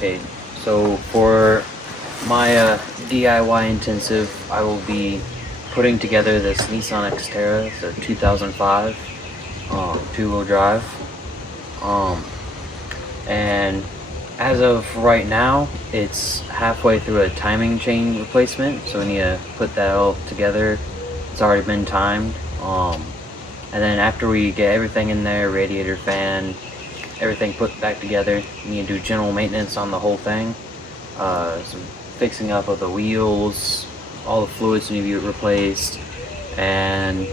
Okay, so for my DIY intensive, I will be putting together this Nissan Xterra. It's a 2005 two-wheel drive. And as of right now, it's halfway through a timing chain replacement, so we need to put that all together. It's already been timed. And then after we get everything in there, radiator, fan, everything put back together, we need to do general maintenance on the whole thing. Some fixing up of the wheels, all the fluids need to be replaced, and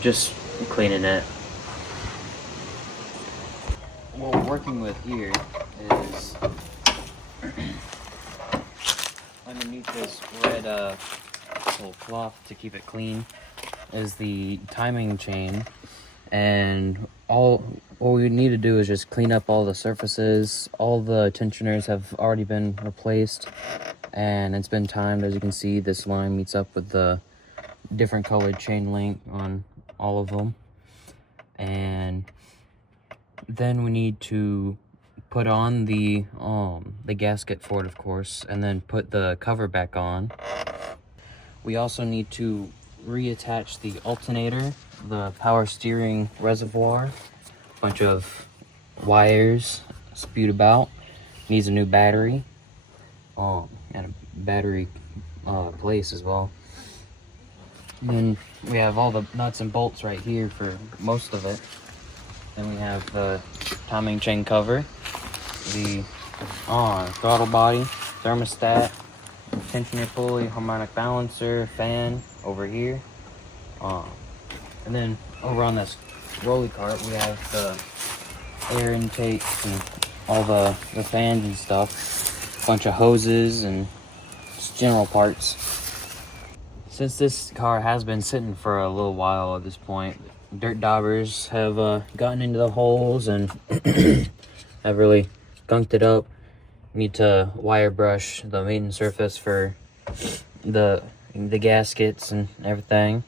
just cleaning it. What we're working with here is underneath this red little cloth to keep it clean is the timing chain, and all what we need to do is just clean up all the surfaces. All the tensioners have already been replaced and it's been timed. As you can see, this line meets up with the different colored chain link on all of them, and then we need to put on the gasket for it, of course, and then put the cover back on. We also need to reattach the alternator, the power steering reservoir, a bunch of wires spewed about, needs a new battery, and a battery place as well. And then we have all the nuts and bolts right here for most of it. Then we have the timing chain cover, the throttle body, thermostat, tensioner pulley, harmonic balancer, fan over here. And then over on this rolly cart, we have the air intakes and all the fans and stuff, a bunch of hoses and just general parts. Since this car has been sitting for a little while at this point, dirt daubers have gotten into the holes and have really gunked it up. Need to wire brush the maiden surface for the gaskets and everything.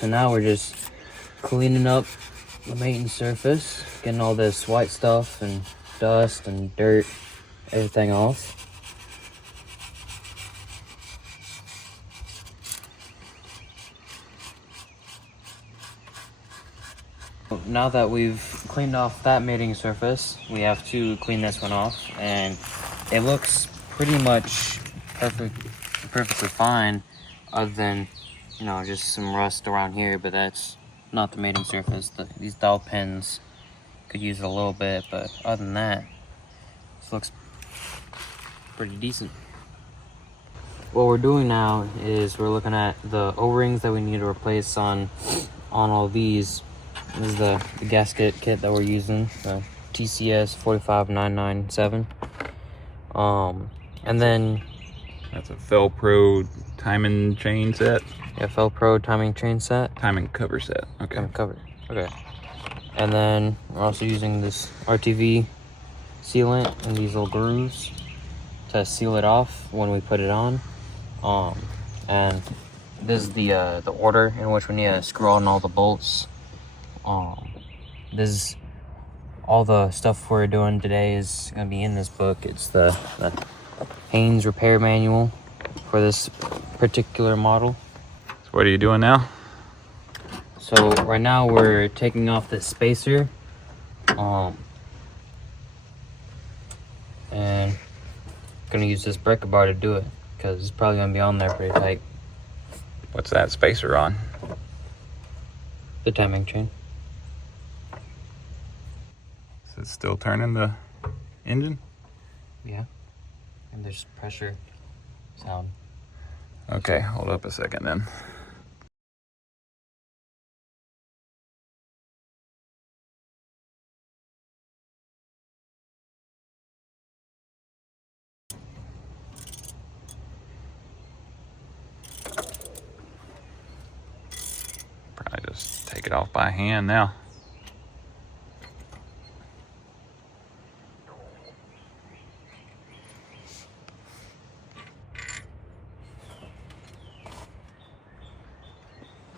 So now we're just cleaning up the maintenance surface, getting all this white stuff and dust and dirt, everything off. Now that we've cleaned off that mating surface, we have to clean this one off, and it looks pretty much perfectly fine, other than, you know, just some rust around here, but that's not the mating surface. These dowel pins could use it a little bit, but other than that, this looks pretty decent. What we're doing now is we're looking at the O-rings that we need to replace on all these. This is the gasket kit that we're using, the TCS 45997. And then that's a Felpro timing chain set. Yeah, Felpro timing chain set. Timing cover set. Okay. Timing cover. Okay. And then we're also using this RTV sealant and these little grooves to seal it off when we put it on. And this is the order in which we need to screw on all the bolts. This is all the stuff we're doing today is gonna be in this book. It's the Haynes repair manual for this particular model. So what are you doing now? So right now we're taking off this spacer, and gonna use this breaker bar to do it because it's probably gonna be on there pretty tight. What's that spacer on? The timing chain. Is it still turning the engine? Yeah. And there's pressure sound. Okay, hold up a second then. Probably just take it off by hand now.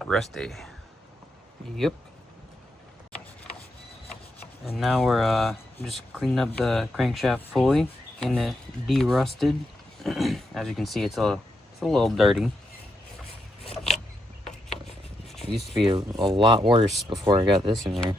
Rusty. Yep. And now we're just cleaning up the crankshaft fully, getting it de-rusted. As you can see, it's a little dirty. It used to be a lot worse before I got this in here.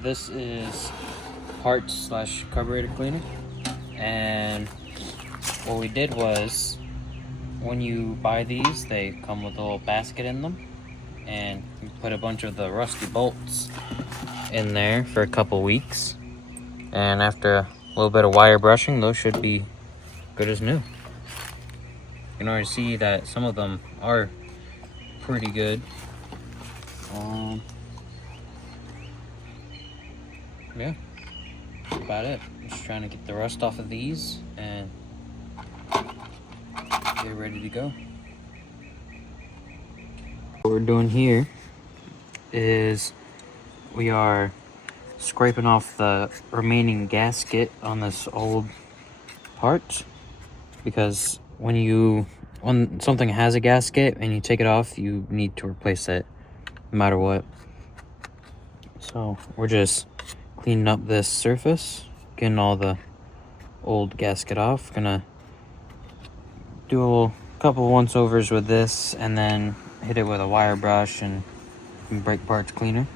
This is parts slash carburetor cleaner, and what we did was, when you buy these, they come with a little basket in them, and you put a bunch of the rusty bolts in there for a couple weeks, and after a little bit of wire brushing, those should be good as new. You can already see that some of them are pretty good. Yeah, that's about it. Just trying to get the rust off of these and get ready to go. What we're doing here is we are scraping off the remaining gasket on this old part, because when something has a gasket and you take it off, you need to replace it no matter what. So we're just cleaning up this surface, getting all the old gasket off. Gonna do a couple once overs with this, and then hit it with a wire brush and brake parts cleaner.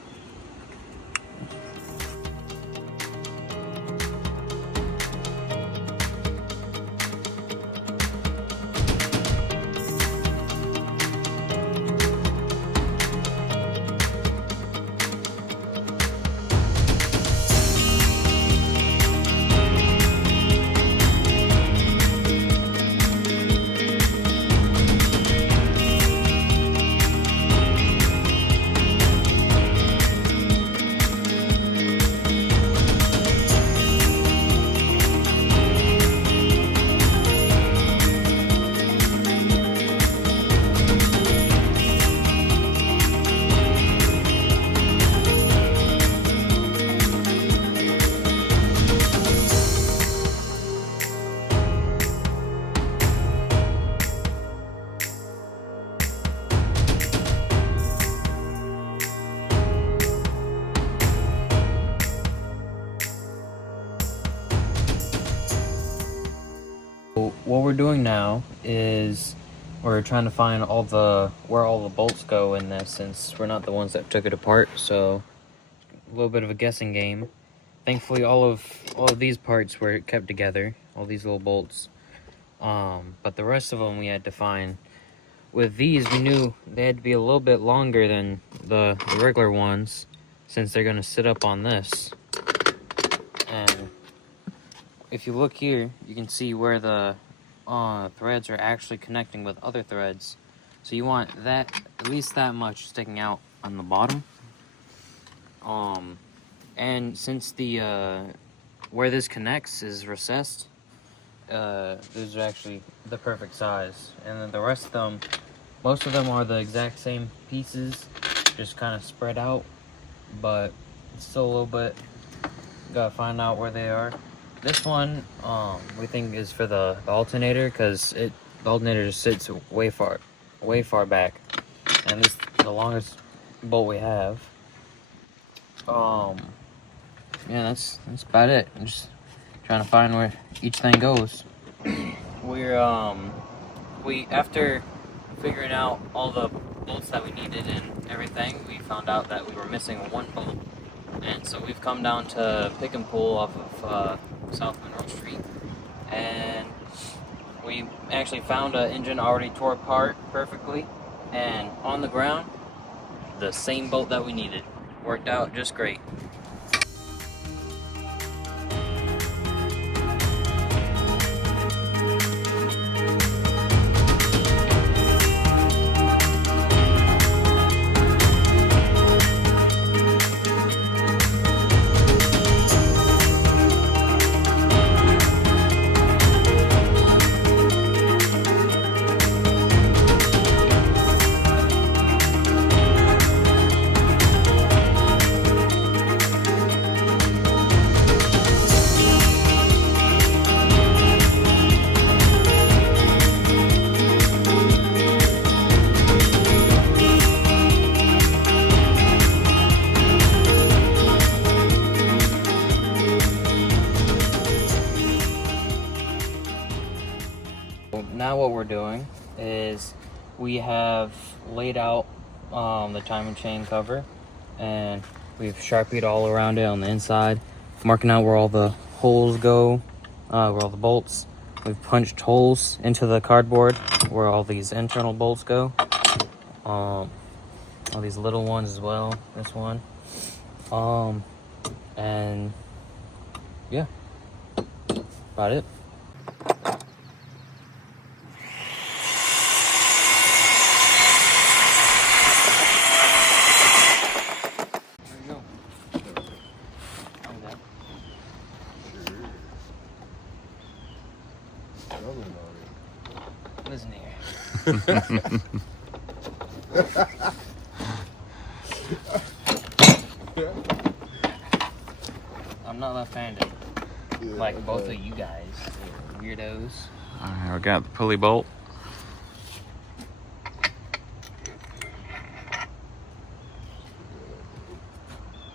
What we're doing now is we're trying to find where all the bolts go in this, since we're not the ones that took it apart. So a little bit of a guessing game. Thankfully, all of these parts were kept together, all these little bolts. But the rest of them we had to find. With these, we knew they had to be a little bit longer than the regular ones, since they're gonna sit up on this. And if you look here, you can see where the threads are actually connecting with other threads. So you want that, at least that much, sticking out on the bottom. And since the where this connects is recessed, these are actually the perfect size. And then the rest of them, most of them are the exact same pieces, just kind of spread out, but it's still a little bit, gotta find out where they are. This one, we think is for the alternator, because the alternator just sits way far back, and this is the longest bolt we have. Yeah, that's about it. I'm just trying to find where each thing goes. We after figuring out all the bolts that we needed and everything, we found out that we were missing one bolt, and so we've come down to Pick and Pull off of South Monroe Street, and we actually found an engine already tore apart perfectly, and on the ground, the same bolt that we needed. Worked out just great. Now what we're doing is we have laid out the timing chain cover, and we've sharpied all around it on the inside, marking out where all the holes go, where all the bolts. We've punched holes into the cardboard where all these internal bolts go. All these little ones as well, this one. And yeah, about it. Listen here. I'm not left-handed, like both of you guys, weirdos. Alright, we got the pulley bolt.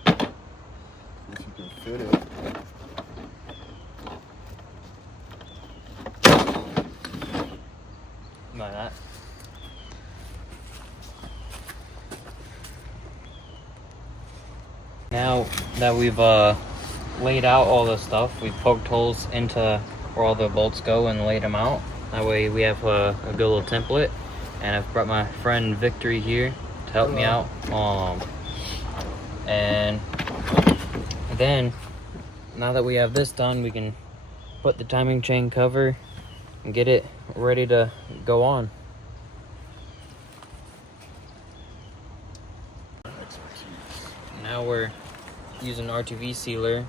If you can fit it. Like that. Now that we've laid out all the stuff, we've poked holes into where all the bolts go and laid them out. That way we have a good little template. And I've brought my friend Victory here to help me out. And then, now that we have this done, we can put the timing chain cover and get it ready to go on. Now we're using RTV sealer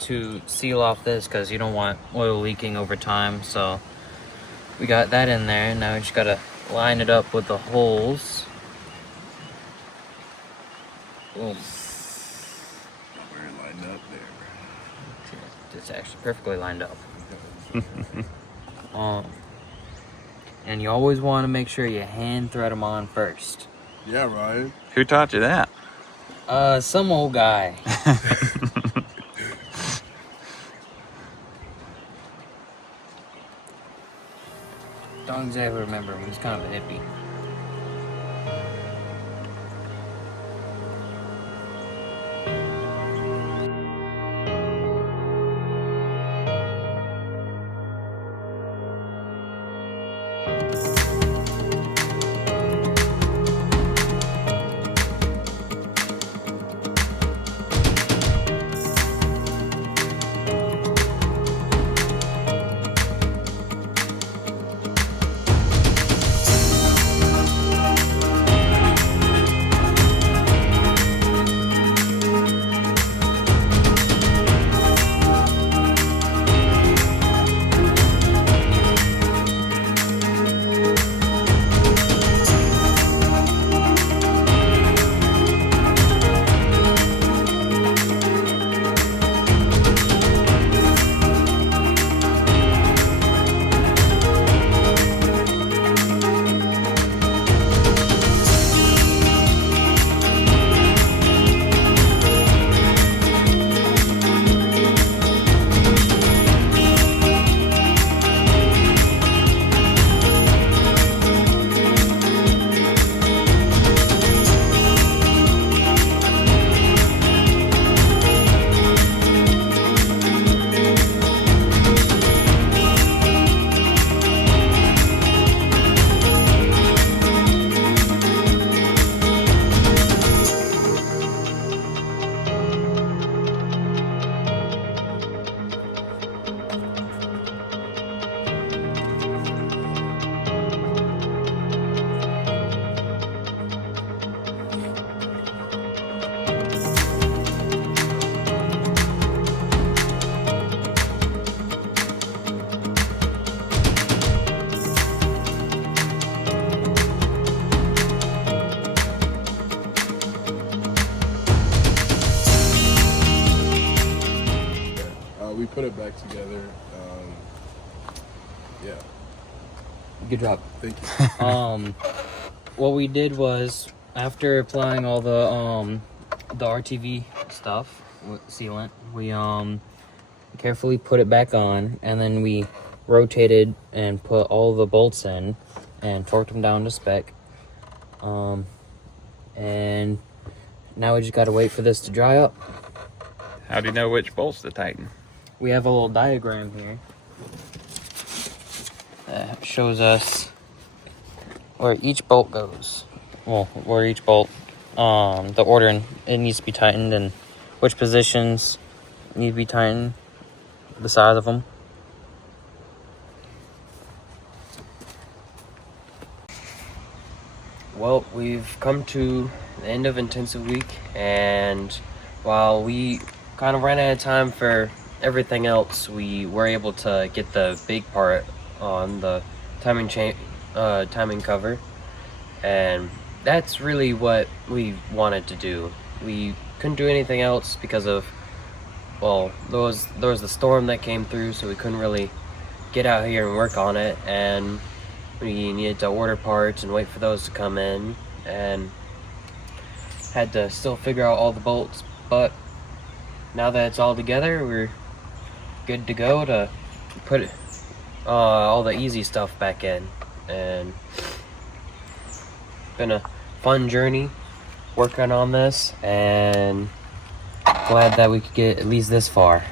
to seal off this, because you don't want oil leaking over time. So we got that in there. Now we just gotta line it up with the holes. Boom. Where it lined up there. It's actually perfectly lined up. And you always want to make sure you hand thread them on first. Yeah, Ryan. Who taught you that? Some old guy. Don't exactly remember him. He's kind of a hippie. it back together. Yeah. Good job. Thank you. What we did was, after applying all the RTV stuff, sealant, we carefully put it back on, and then we rotated and put all the bolts in and torqued them down to spec. And now we just gotta wait for this to dry up. How do you know which bolts to tighten? We have a little diagram here that shows us where each bolt goes. Well, where each bolt, the order it needs to be tightened, and which positions need to be tightened, the size of them. Well, we've come to the end of intensive week, and while we kind of ran out of time for everything else, we were able to get the big part on the timing cover, and that's really what we wanted to do. We couldn't do anything else because of, well, there was the storm that came through, so we couldn't really get out here and work on it, and we needed to order parts and wait for those to come in, and had to still figure out all the bolts. But now that it's all together, we're good to go to put all the easy stuff back in. And it's been a fun journey working on this, and glad that we could get at least this far.